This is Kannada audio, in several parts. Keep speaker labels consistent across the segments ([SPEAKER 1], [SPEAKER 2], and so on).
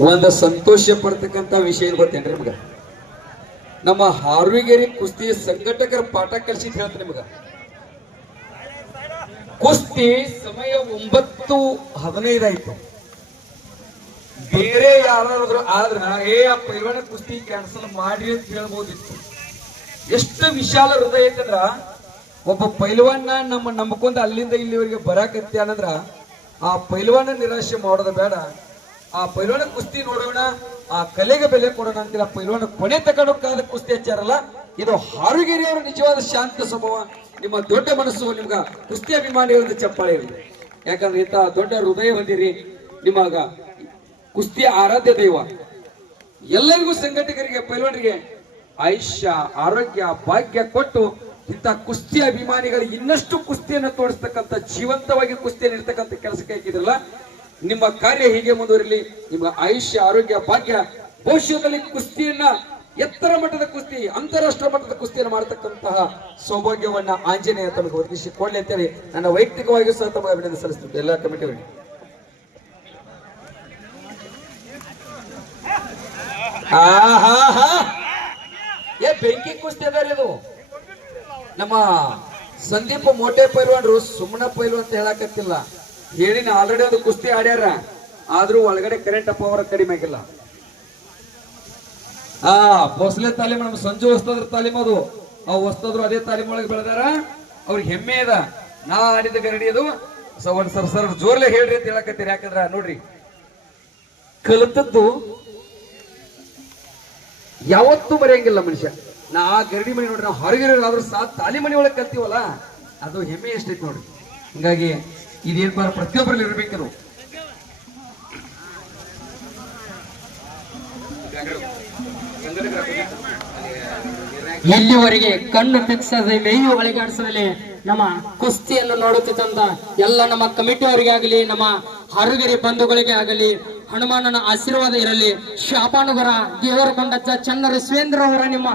[SPEAKER 1] ಒಂದು ಸಂತೋಷ ಪಡ್ತಕ್ಕಂಥ ವಿಷಯ ಗೊತ್ತೇನ್ರಿ ನಿಮ್ಗೆ? ನಮ್ಮ ಹಾರ್ವಿಗೇರಿ ಕುಸ್ತಿ ಸಂಘಟಕರ ಪಾಠ ಕಲಿಸಿದ್ ಹೇಳ್ತೀನಿ ನಿಮ್ಗ. ಕುಸ್ತಿ ಸಮಯ ಒಂಬತ್ತು ಹದಿನೈದು ಆಯ್ತು. ಬೇರೆ ಯಾರಾದ್ರೂ ಆದ್ರ ಏ, ಆ ಪೈವಾಣ ಕುಸ್ತಿ ಕ್ಯಾನ್ಸಲ್ ಮಾಡಿ ಅಂತ ಹೇಳ್ಬೋದಿತ್ತು. ಎಷ್ಟು ವಿಶಾಲ ಹೃದಯ ಐತಂದ್ರ, ಒಬ್ಬ ಪೈಲ್ವಾನ ನಮ್ಮ ನಂಬ್ಕೊಂಡ್ ಅಲ್ಲಿಂದ ಇಲ್ಲಿವರೆಗೆ ಬರಾಕತ್ಯಾನಂದ್ರ, ಆ ಪೈಲ್ವಾನ ನಿರಾಶೆ ಮಾಡೋದು ಬೇಡ. ಆ ಪೈಲ್ವಾನ ಕುಸ್ತಿ ನೋಡೋಣ, ಆ ಕಲೆಗೆ ಬೆಲೆ ಕೊಡೋಣ ಅಂತಿಲ್ಲ. ಪೈಲ್ವಾನ ಕೊನೆ ತಗೊಂಡೋಗ್ಕಾದ ಕುಸ್ತಿ ಹಚ್ಚಾರಲ್ಲ, ಇದು ಹಾರುಗಿರಿಯವರ ನಿಜವಾದ ಶಾಂತ ಸ್ವಭಾವ. ನಿಮ್ಮ ದೊಡ್ಡ ಮನಸ್ಸು, ನಿಮ್ಗ ಕುಸ್ತಿ ಅಭಿಮಾನಿಗಳಿಂದ ಚಪ್ಪಾಳೆ ಇರಲಿ. ಯಾಕಂದ್ರೆ ಇಂಥ ದೊಡ್ಡ ಹೃದಯ ಹೊಂದಿರಿ ನಿಮಗ ಕುಸ್ತಿಯ ಆರಾಧ್ಯ ದೈವ. ಎಲ್ಲರಿಗೂ ಸಂಘಟಕರಿಗೆ ಪೈಲ್ವಾನಿಗೆ ಆಯುಷ್ಯ, ಆರೋಗ್ಯ, ಭಾಗ್ಯ ಕೊಟ್ಟು ಇಂಥ ಕುಸ್ತಿ ಅಭಿಮಾನಿಗಳು ಇನ್ನಷ್ಟು ಕುಸ್ತಿಯನ್ನು ತೋರಿಸ್ತಕ್ಕಂಥ ಜೀವಂತವಾಗಿ ಕುಸ್ತಿಯನ್ನು ಇರ್ತಕ್ಕಂಥ ಕೆಲಸಕ್ಕೆ ಹಾಕಿದ್ರಲ್ಲ ನಿಮ್ಮ ಕಾರ್ಯ ಹೀಗೆ ಮುಂದುವರಿಲಿ, ನಿಮ್ಮ ಆಯುಷ್ಯ, ಆರೋಗ್ಯ, ಭಾಗ್ಯ, ಭವಿಷ್ಯದಲ್ಲಿ ಕುಸ್ತಿಯನ್ನ ಎತ್ತರ ಮಟ್ಟದ ಕುಸ್ತಿ ಅಂತಾರಾಷ್ಟ್ರ ಮಟ್ಟದ ಕುಸ್ತಿಯನ್ನು ಮಾಡತಕ್ಕಂತಹ ಸೌಭಾಗ್ಯವನ್ನ ಆಂಜನೇಯ ತಮಗೆ ಒದಗಿಸಿ ಕೊಡ್ಲಿ ಅಂತೇಳಿ ನನ್ನ ವೈಯಕ್ತಿಕವಾಗಿ ಸಹ ತಮಗೆ ಅಭಿನಂದನೆ ಸಲ್ಲಿಸುತ್ತೆ ಎಲ್ಲ ಕಮಿಟಿಗಳಿಗೆ. ಏ, ಬೆಂಕಿ ಕುಸ್ತಿ ಅದಾರ ಇದು. ನಮ್ಮ ಸಂದೀಪ್ ಮೋಟೆ ಪೈಲ್ವಾನ್ರು ಸುಮ್ಮನ ಪೈಲು ಅಂತ ಹೇಳಕತ್ತಿಲ್ಲ. ಹೇಳಿನ ಆಲ್ರೆಡಿ ಒಂದು ಕುಸ್ತಿ ಆಡ್ಯಾರ. ಆದ್ರೂ ಒಳಗಡೆ ಕರೆಂಟ್ ಪವರ್ ಕಡಿಮೆ ಆಗಿಲ್ಲ. ಆ, ಭೋಸ್ಲೆ ತಾಲೀಮು ನಮ್ ಸಂಜು ಹೊಸ್ತದ್ರ ತಾಲೀಮ್ ಅದು. ಅವ್ ಹೊಸ್ತದ್ರು ಅದೇ ತಾಲೀಮ್ ಒಳಗೆ ಬೆಳೆದಾರ. ಅವ್ರಿಗೆ ಹೆಮ್ಮೆ ಅದ. ನಾ ಆಡಿದ ಗರಡಿ ಅದು. ಸೊ, ಒಂದ್ ಸರ್ ಸರ್, ಜೋರ್ಲೆ ಹೇಳ್ರಿ ಅಂತ ಹೇಳಕತ್ತೀರಿ. ಯಾಕಂದ್ರ, ನೋಡ್ರಿ. ಕಲಿತದ್ದು ಯಾವತ್ತೂ ಮರೆಯಂಗಿಲ್ಲ ಮನುಷ್ಯ. ನಾ ಆ ಗರಡಿ ಮನೆ ನೋಡ್ರಿ, ನಾವು ಹೊರಗಿರೋ ಆದ್ರೂ ಸಾ ತಾಲಿ ಮನೆ ಒಳಗೆ ಕಲ್ತೀವಲ್ಲ, ಅದು ಹೆಮ್ಮೆ ಎಷ್ಟೈತಿ ನೋಡ್ರಿ. ಹಿಂಗಾಗಿ ಇದೇನ್ ಬರ ಪ್ರತಿಯೊಬ್ಬರಲ್ಲಿ ಇರಬೇಕಿದು
[SPEAKER 2] ಎಲ್ಲಿವರೆಗೆ ಕಣ್ಣು ಪಿಕ್ಸದೆ ಮೇಯು ಒಳಗಾಡಿಸದಲ್ಲಿ ನಮ್ಮ ಕುಸ್ತಿಯನ್ನು ನೋಡುತ್ತಿದ್ದಂತ ಎಲ್ಲ ನಮ್ಮ ಕಮಿಟಿಯವರಿಗೆ ಆಗಲಿ ನಮ್ಮ ಹರಗಿರಿ ಬಂಧುಗಳಿಗೆ ಆಗಲಿ, ಹನುಮಾನನ ಆಶೀರ್ವಾದ ಇರಲಿ ಶಾಪಾನುಗರ ದೇವರಕೊಂಡಜ್ಜ ಚನ್ನರ ಸುವೇಂದ್ರ ಅವರ ನಿಮ್ಮ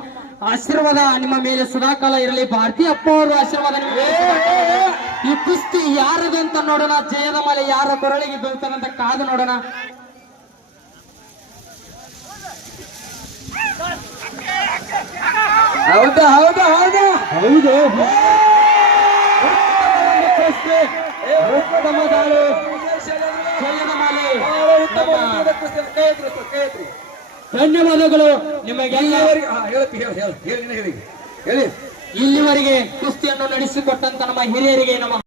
[SPEAKER 2] ಆಶೀರ್ವಾದ ನಿಮ್ಮ ಮೇಲೆ ಸದಾಕಾಲ ಇರಲಿ. ಭಾರತೀಯ ಅಪ್ಪ ಅವರ ಆಶೀರ್ವಾದ ಈ ಕುಸ್ತಿ ಯಾರದು ಅಂತ ನೋಡೋಣ ಜಯದ ಮಲೆ ಯಾರ ಕೊರಳಿಗೆ ಬೀಳ್ತಾನಂತ ಕಾದು ನೋಡೋಣ.
[SPEAKER 1] ಹೌದಾ ಹೌದಾ ಹೌದಾ.
[SPEAKER 2] ಹೌದು. ಧನ್ಯವಾದಗಳು ನಿಮಗೆಲ್ಲ
[SPEAKER 1] ಹೇಳಿ ಹೇಳಿ ಹೇಳಿ. ಹೇಳಿ.
[SPEAKER 2] ಇಲ್ಲಿವರೆಗೆ ಕುಸ್ತಿಯನ್ನು ನಡೆಸಿಕೊಟ್ಟಂತ ನಮ್ಮ ಹಿರಿಯರಿಗೆ ನಮ್ಮ